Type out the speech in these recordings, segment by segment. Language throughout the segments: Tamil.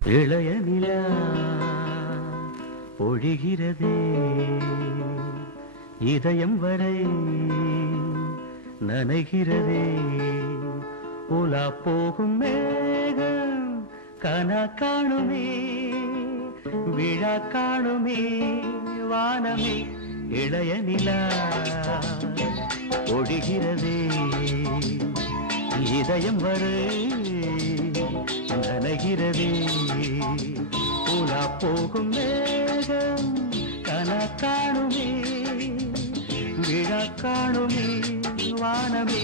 இளைய நிலா பொழிகிறதே இதயம் வரை நனைகிறதே உலா போகும் மேகம் கனா காணுமே விழா காணுமே வானமே இளைய நிலா பொழிகிறதே இதயம் வரை நனைகிறதே உலா போகும் மேகம் கனா காணுமே விழா காணுமே வானமே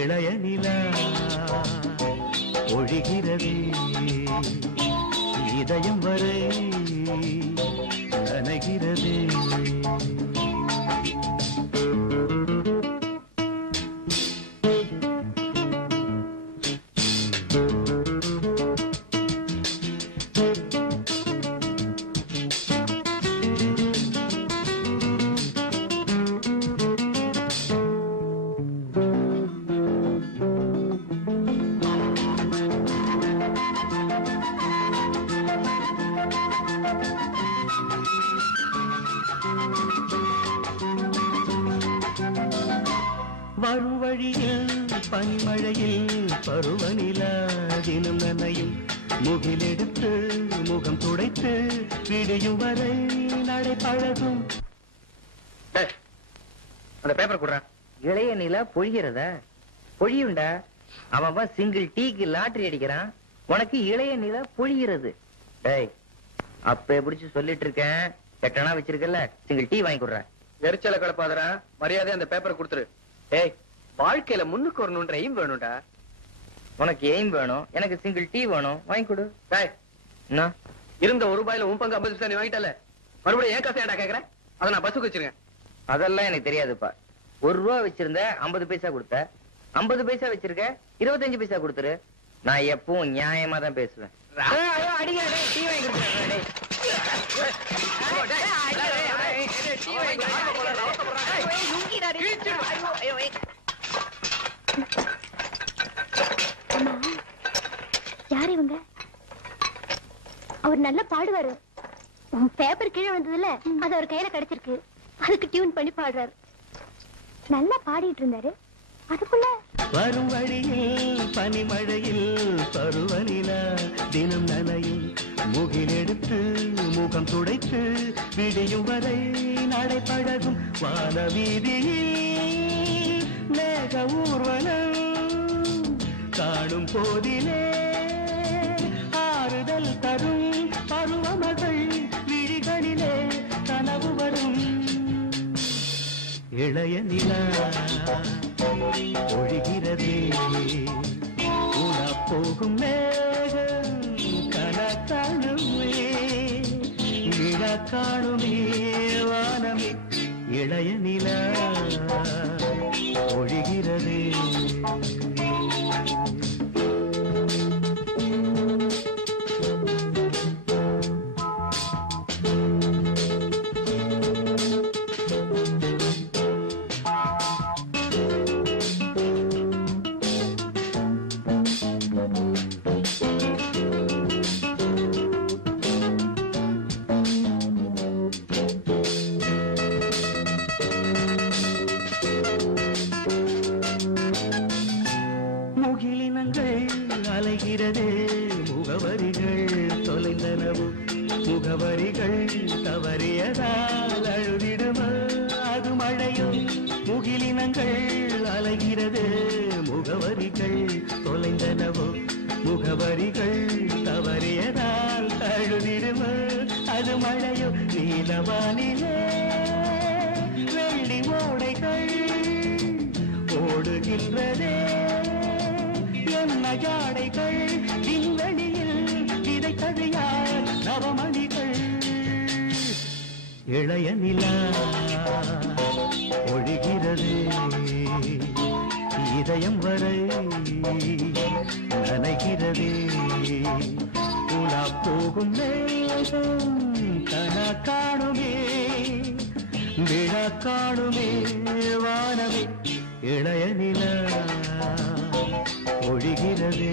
இளைய நிலா ஒழிகிறதே இதயம் வரை நனைகிறதே வரும் வழியில் பனிமழையில் பருவநிலா தினம் நனையும் முகிலெடுத்து முகம் துடைத்து விடியும் வரை நடை பழகும். அந்த பேப்பர் குடுறா. இளைய நிலா பொழிகிறதா? பொழியுண்டா. அவன் சிங்கிள் டீக்கு லாட்டரி அடிக்கிறான். உனக்கு இளைய நிலா பொழிகிறது. டேய், அப்ப பிடிச்சு சொல்லிட்டு இருக்கேன். எட்டனா வச்சிருக்கல, சிங்கிள் டீ வாங்கி கொடுறா. எரிச்சல கலப்பாதரா, மரியாதை அந்த பேப்பர் கொடுத்துரு. ஏய், வாழ்க்கையில முன்னுக்கு வரணும்ன்ற எய்ம் வேணும்டா. உனக்கு எய்ம் வேணும், எனக்கு சிங்கிள் டீ வேணும், வாங்கி கொடு. டேய், என்ன இருந்த ஒரு ரூபாயில உன் பங்கு 50 பைசா நீ வாங்கிட்டல, மறுபடியும் ஏன் காசு ஏடா கேக்குற? அதை நான் பஸ்ஸுக்கு வச்சிருக்கேன். அதெல்லாம் எனக்கு தெரியாதுப்பா. 1 ரூபா வச்சிருந்த 50 பைசா கொடுத்த, 50 பைசா வச்சிருக்க 25 பைசா கொடுத்துரு. நான் எப்பவும் நியாயமா தான் பேசுவேன். யார் இவங்க? அவர் நல்லா பாடுவாரு. பேப்பர் கீழே வந்ததுல அது அவர் கையில கிடைச்சிருக்கு. அதுக்கு டியூன் பண்ணி பாடுறாரு. நல்லா பாடிட்டு இருந்தாரு. அதுக்குள்ள வரும் வழியில் பனிமழையில் பருவநிலா தினம் நனையும் முகிலெடுத்து முகம் துடைத்து விடியும் வரை நடை பழகும் வான வீதியில் மேக ஊர்வலம் காணும் போதிலே ஆறுதல் தரும் பருவமகள் விழிகளிலே கனவு வரும் இளைய நிலா ஒழிகிறதே உலா போகும் மேகம் கனா காணுமே விழா காணுமே வானமே இளைய நிலா ஒழிகிறதே. அலைகிறதே முகவரிகள் தொலைந்தனவு முகவரிகள் தவறியதால் அழுதிடும அது மழையும் முகிலினங்கள் அலைகிறது முகவரிகள் தொலைந்தனவு முகவரிகள் தவறியதால் அழுதிடும அது மழையும் நீலவானிலே வெள்ளி ஓடைகள் ஓடுகின்றதே என்ன ஜாடைகள் விண்வெளியில் விதைத்தது யார் நவமணிகள் இளைய நிலா ஒழிகிறது இதயம் வரை நனைகிறதே உலா போகும் மேகம் கனா காணுமே விழா காணுமே வானமே இளைய நிலா ஒழிகிறதே.